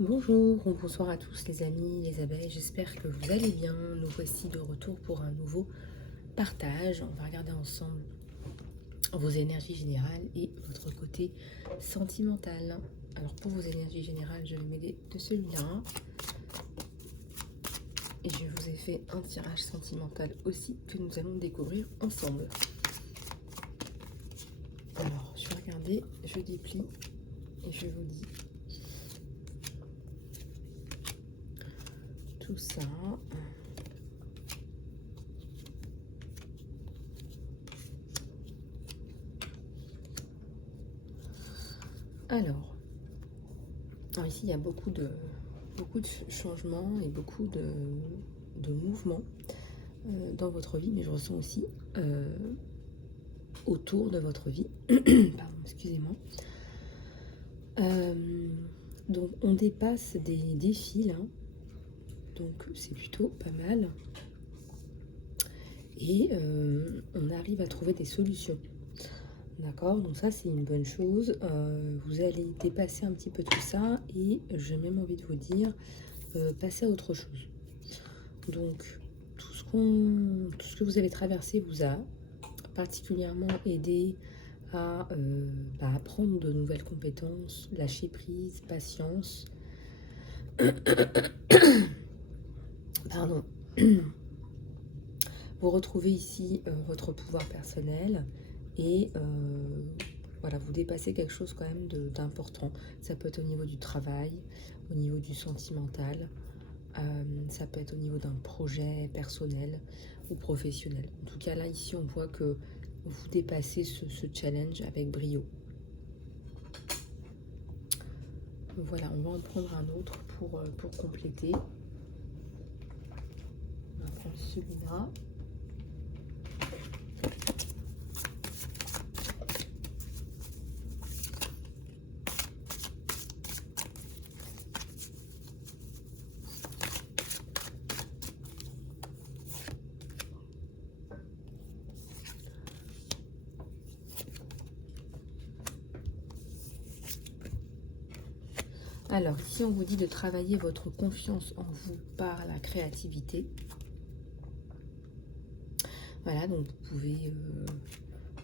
Bonjour ou bonsoir à tous les amis, les abeilles, j'espère que vous allez bien. Nous voici de retour pour un nouveau partage. On va regarder ensemble vos énergies générales et votre côté sentimental. Alors pour vos énergies générales, je vais m'aider de celui-là. Et je vous ai fait un tirage sentimental aussi que nous allons découvrir ensemble. Alors je vais regarder, je déplie et je vous dis tout ça. Alors ici il y a beaucoup de changements et beaucoup de mouvements dans votre vie, mais je ressens aussi autour de votre vie. Pardon, excusez-moi. Donc on dépasse des défis là, donc c'est plutôt pas mal. Et on arrive à trouver des solutions. D'accord, donc ça c'est une bonne chose. Vous allez dépasser un petit peu tout ça et j'ai même envie de vous dire passer à autre chose. Donc tout ce que vous avez traversé vous a particulièrement aidé à apprendre de nouvelles compétences, lâcher prise, patience. Pardon. Vous retrouvez ici votre pouvoir personnel et voilà, vous dépassez quelque chose quand même d'important. Ça peut être au niveau du travail, au niveau du sentimental, ça peut être au niveau d'un projet personnel ou professionnel. En tout cas, là, ici, on voit que vous dépassez ce challenge avec brio. Voilà, on va en prendre un autre pour compléter. On va prendre celui-là. Alors, ici, on vous dit de travailler votre confiance en vous par la créativité. Voilà, donc vous pouvez,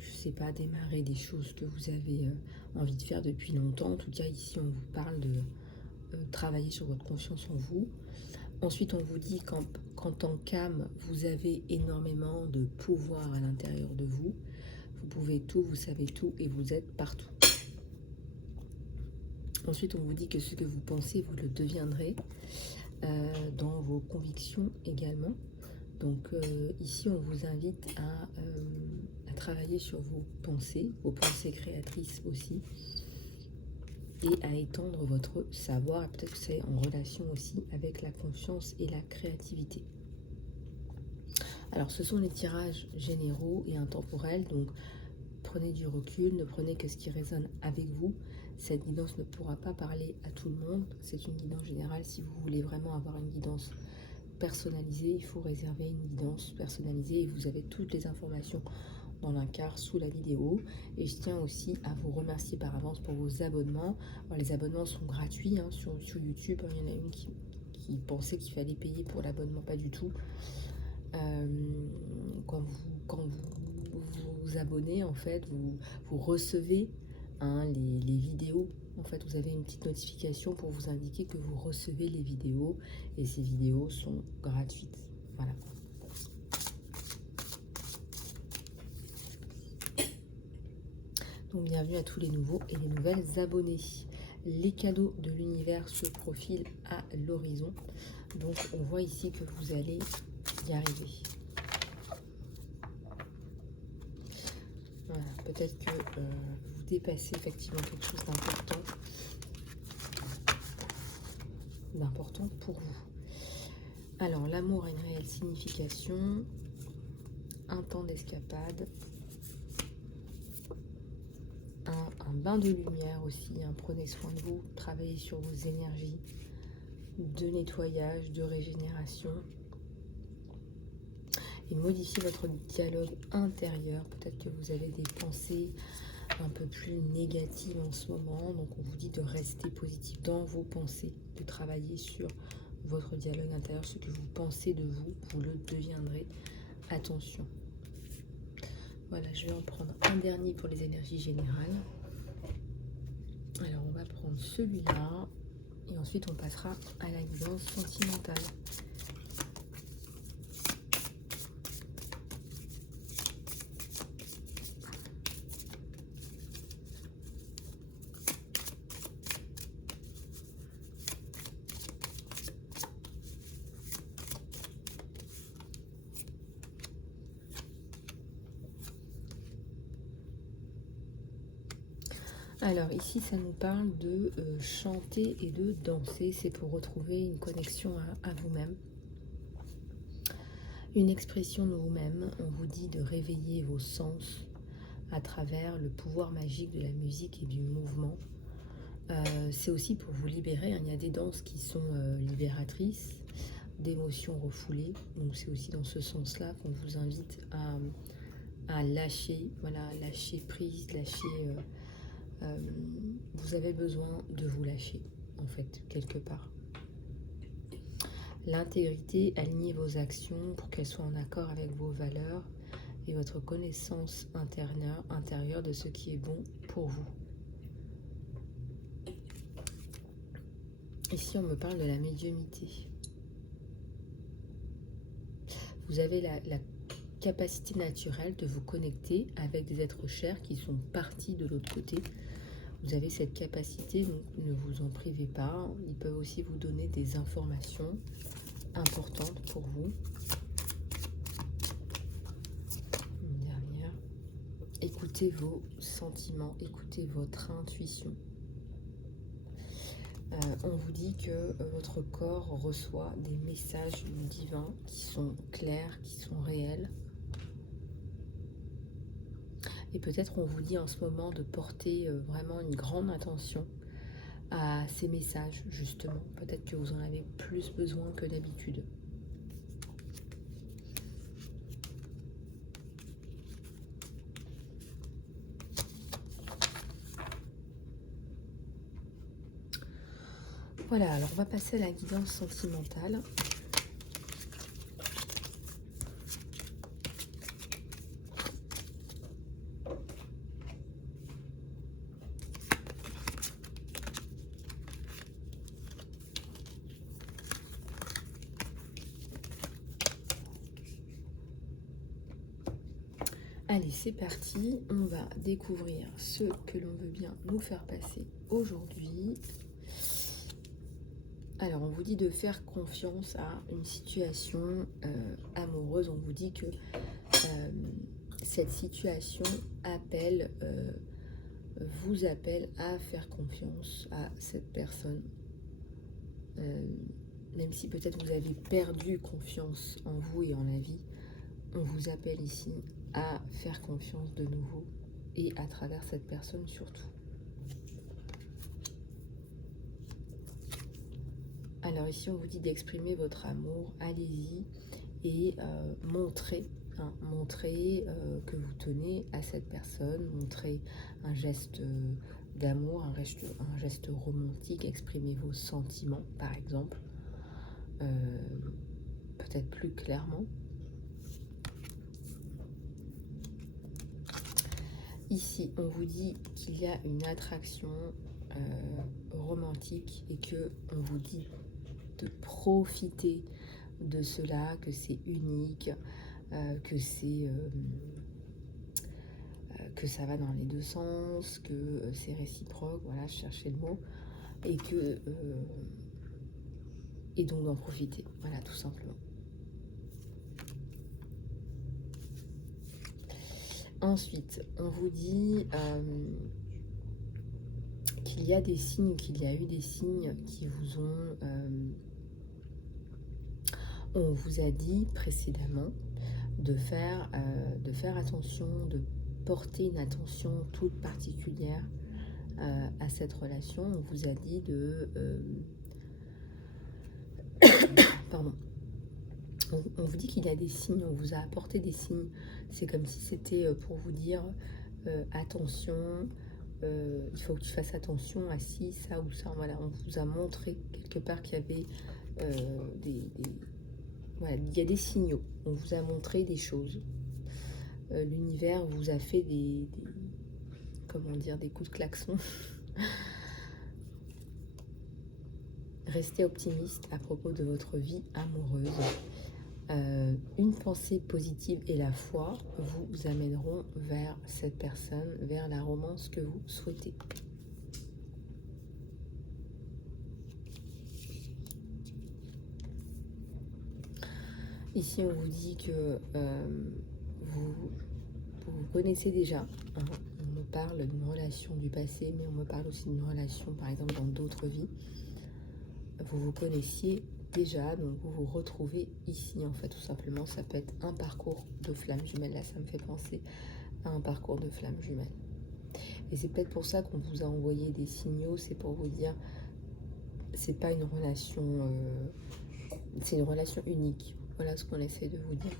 je sais pas, démarrer des choses que vous avez envie de faire depuis longtemps. En tout cas, ici, on vous parle de travailler sur votre confiance en vous. Ensuite, on vous dit qu'en tant qu'âme, vous avez énormément de pouvoir à l'intérieur de vous. Vous pouvez tout, vous savez tout et vous êtes partout. Ensuite, on vous dit que ce que vous pensez, vous le deviendrez dans vos convictions également. Donc ici, on vous invite à travailler sur vos pensées créatrices aussi, et à étendre votre savoir. Peut-être que c'est en relation aussi avec la confiance et la créativité. Alors, ce sont les tirages généraux et intemporels, donc prenez du recul, ne prenez que ce qui résonne avec vous. Cette guidance ne pourra pas parler à tout le monde, c'est une guidance générale. Si vous voulez vraiment avoir une guidance personnalisée, il faut réserver une guidance personnalisée et vous avez toutes les informations dans l'encart sous la vidéo. Et je tiens aussi à vous remercier par avance pour vos abonnements. Alors, les abonnements sont gratuits sur YouTube. Il y en a une qui pensait qu'il fallait payer pour l'abonnement, pas du tout. Quand vous vous abonnez, en fait, vous recevez les vidéos. En fait, vous avez une petite notification pour vous indiquer que vous recevez les vidéos et ces vidéos sont gratuites. Voilà. Donc, bienvenue à tous les nouveaux et les nouvelles abonnés. Les cadeaux de l'univers se profilent à l'horizon. Donc, on voit ici que vous allez y arriver. Voilà, peut-être que vous dépassez effectivement quelque chose d'important pour vous. Alors, l'amour a une réelle signification, un temps d'escapade, un bain de lumière aussi, prenez soin de vous, travaillez sur vos énergies de nettoyage, de régénération, et modifiez votre dialogue intérieur. Peut-être que vous avez des pensées un peu plus négative en ce moment. Donc on vous dit de rester positif dans vos pensées, de travailler sur votre dialogue intérieur. Ce que vous pensez de vous, vous le deviendrez. Attention. Voilà, je vais en prendre un dernier pour les énergies générales. Alors on va prendre celui-là et ensuite on passera à la guidance sentimentale. Alors ici, ça nous parle de chanter et de danser. C'est pour retrouver une connexion à vous-même. Une expression de vous-même. On vous dit de réveiller vos sens à travers le pouvoir magique de la musique et du mouvement. C'est aussi pour vous libérer. Hein. Il y a des danses qui sont libératrices, d'émotions refoulées. Donc c'est aussi dans ce sens-là qu'on vous invite à lâcher, voilà, lâcher prise, lâcher... vous avez besoin de vous lâcher, en fait, quelque part. L'intégrité, alignez vos actions pour qu'elles soient en accord avec vos valeurs et votre connaissance intérieure de ce qui est bon pour vous. Ici, on me parle de la médiumnité. Vous avez la capacité naturelle de vous connecter avec des êtres chers qui sont partis de l'autre côté. Vous avez cette capacité, donc ne vous en privez pas. Ils peuvent aussi vous donner des informations importantes pour vous. Une dernière. Écoutez vos sentiments, écoutez votre intuition. On vous dit que votre corps reçoit des messages divins qui sont clairs, qui sont réels. Et peut-être on vous dit en ce moment de porter vraiment une grande attention à ces messages, justement. Peut-être que vous en avez plus besoin que d'habitude. Voilà, alors on va passer à la guidance sentimentale. Allez, c'est parti. On va découvrir ce que l'on veut bien nous faire passer aujourd'hui. Alors, on vous dit de faire confiance à une situation amoureuse. On vous dit que cette situation vous appelle à faire confiance à cette personne. Même si peut-être vous avez perdu confiance en vous et en la vie, on vous appelle ici à faire confiance de nouveau et à travers cette personne surtout. Alors ici, on vous dit d'exprimer votre amour, allez-y et montrez que vous tenez à cette personne, montrez un geste d'amour, un geste romantique, exprimez vos sentiments par exemple, peut-être plus clairement. Ici, on vous dit qu'il y a une attraction romantique et que on vous dit de profiter de cela, que c'est unique, que ça va dans les deux sens, que c'est réciproque, voilà, je cherchais le mot, et donc d'en profiter, voilà, tout simplement. Ensuite, on vous dit qu'il y a des signes, qu'il y a eu des signes qui vous ont... on vous a dit précédemment de faire attention, de porter une attention toute particulière à cette relation. On vous a dit de... pardon. On vous dit qu'il y a des signes, on vous a apporté des signes. C'est comme si c'était pour vous dire attention, il faut que tu fasses attention à ci, ça ou ça. Voilà, on vous a montré quelque part qu'il y avait voilà, il y a des signaux. On vous a montré des choses. L'univers vous a fait comment dire, des coups de klaxon. Restez optimiste à propos de votre vie amoureuse. Une pensée positive et la foi vous amèneront vers cette personne, vers la romance que vous souhaitez. Ici, on vous dit que vous connaissez déjà. Hein. On me parle d'une relation du passé, mais on me parle aussi d'une relation, par exemple, dans d'autres vies. Vous vous connaissiez déjà, donc vous vous retrouvez ici, en fait, tout simplement. Ça peut être un parcours de flamme jumelle. Là, ça me fait penser à un parcours de flamme jumelle. Et c'est peut-être pour ça qu'on vous a envoyé des signaux. C'est pour vous dire, c'est pas une relation, c'est une relation unique. Voilà ce qu'on essaie de vous dire.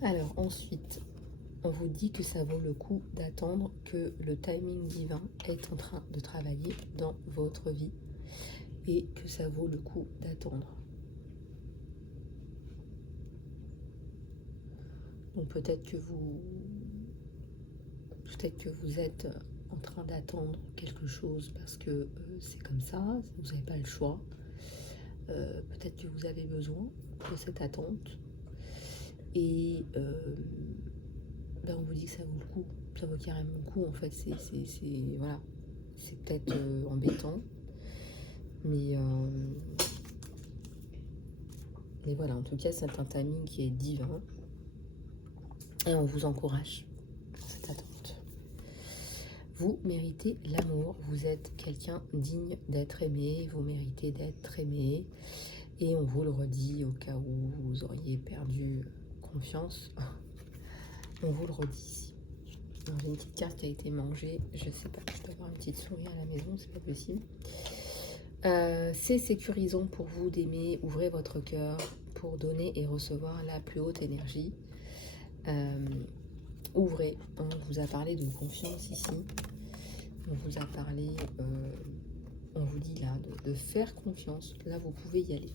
Alors ensuite, on vous dit que ça vaut le coup d'attendre, que le timing divin est en train de travailler dans votre vie et que ça vaut le coup d'attendre. Donc peut-être que vous êtes en train d'attendre quelque chose parce que c'est comme ça, vous n'avez pas le choix. Peut-être que vous avez besoin de cette attente. Et ben on vous dit que ça vaut le coup, ça vaut carrément le coup. En fait, voilà, c'est peut-être embêtant, mais voilà, en tout cas, c'est un timing qui est divin et on vous encourage dans cette attente. Vous méritez l'amour, vous êtes quelqu'un digne d'être aimé, vous méritez d'être aimé, et on vous le redit au cas où vous auriez perdu confiance. On vous le redit ici. J'ai une petite carte qui a été mangée. Je sais pas, je dois avoir une petite souris à la maison, c'est pas possible. C'est sécurisant pour vous d'aimer. Ouvrez votre cœur pour donner et recevoir la plus haute énergie. Ouvrez. On vous a parlé de confiance ici. On vous a parlé, on vous dit là, de faire confiance. Là, vous pouvez y aller.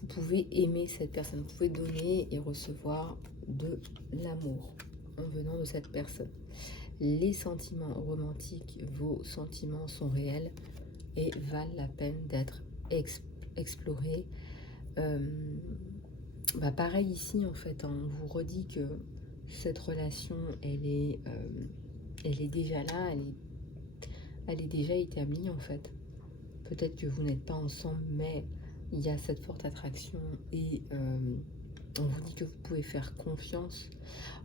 Vous pouvez aimer cette personne, vous pouvez donner et recevoir de l'amour en venant de cette personne. Les sentiments romantiques, vos sentiments sont réels et valent la peine d'être explorés. Pareil ici en fait, hein, on vous redit que cette relation, elle est déjà là, elle est déjà établie en fait. Peut-être que vous n'êtes pas ensemble, mais il y a cette forte attraction et on vous dit que vous pouvez faire confiance.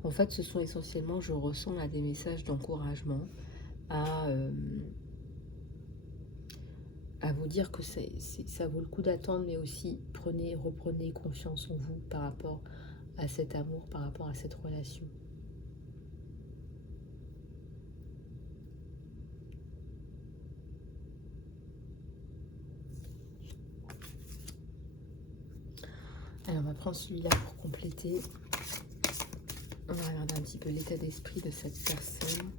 En fait, ce sont essentiellement, je ressens là des messages d'encouragement à vous dire que ça vaut le coup d'attendre, mais aussi reprenez confiance en vous par rapport à cet amour, par rapport à cette relation. Alors, on va prendre celui-là pour compléter. On va regarder un petit peu l'état d'esprit de cette personne.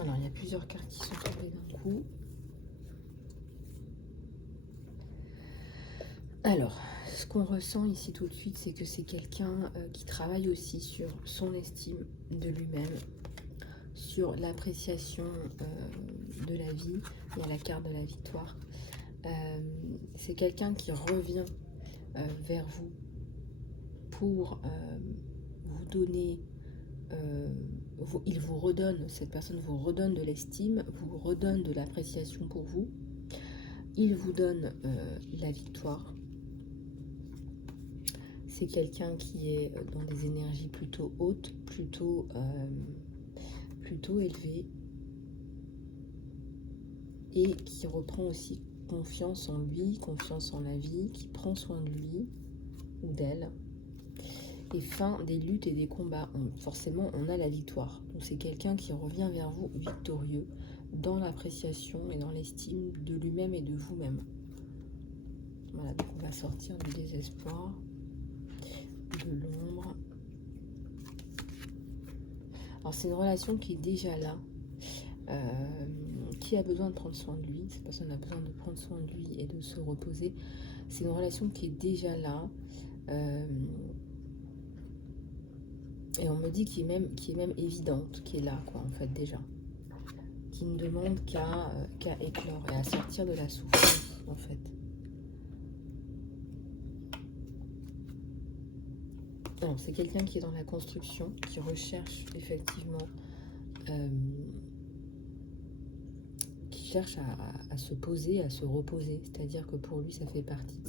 Alors, il y a plusieurs cartes qui sont tombées d'un coup. Alors, ce qu'on ressent ici tout de suite, c'est que c'est quelqu'un qui travaille aussi sur son estime de lui-même, sur l'appréciation de la vie. Il y a la carte de la victoire. C'est quelqu'un qui revient vers vous pour vous donner, il vous redonne, cette personne vous redonne de l'estime, vous redonne de l'appréciation pour vous. Il vous donne la victoire. C'est quelqu'un qui est dans des énergies plutôt hautes, plutôt élevées. et qui reprend aussi confiance en lui, confiance en la vie, qui prend soin de lui ou d'elle. Et fin des luttes et des combats. Forcément, on a la victoire. Donc c'est quelqu'un qui revient vers vous victorieux dans l'appréciation et dans l'estime de lui-même et de vous-même. Voilà, donc on va sortir du désespoir, de l'ombre. Alors c'est une relation qui est déjà là, qui a besoin de prendre soin de lui. Cette personne a besoin de prendre soin de lui et de se reposer. C'est une relation qui est déjà là. Et on me dit qui est même évidente, qui est là, quoi, en fait, déjà. Qui ne demande qu'à éclore et à sortir de la souffrance, en fait. Non, c'est quelqu'un qui est dans la construction, qui recherche effectivement, qui cherche à se poser, à se reposer. C'est-à-dire que pour lui, ça fait partie de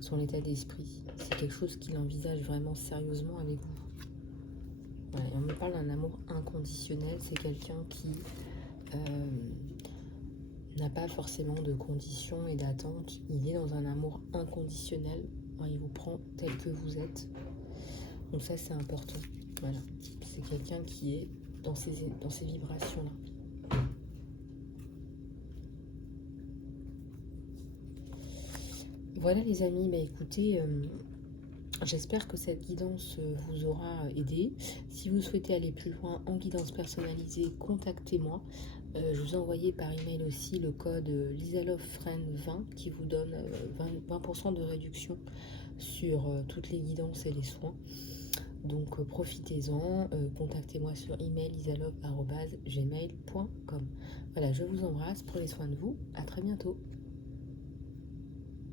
son état d'esprit. C'est quelque chose qu'il envisage vraiment sérieusement avec vous. Voilà, et on me parle d'un amour inconditionnel. C'est quelqu'un qui n'a pas forcément de conditions et d'attentes. Il est dans un amour inconditionnel. Il vous prend tel que vous êtes. Donc ça, c'est important. Voilà. C'est quelqu'un qui est dans ces vibrations-là. Voilà les amis, bah écoutez, j'espère que cette guidance vous aura aidé. Si vous souhaitez aller plus loin en guidance personnalisée, contactez-moi. Je vous ai envoyé par email aussi le code LisaLoveFriend20 qui vous donne 20% de réduction sur toutes les guidances et les soins. Donc profitez-en, contactez-moi sur email lisalove@gmail.com. Voilà, je vous embrasse, prenez soin de vous, à très bientôt.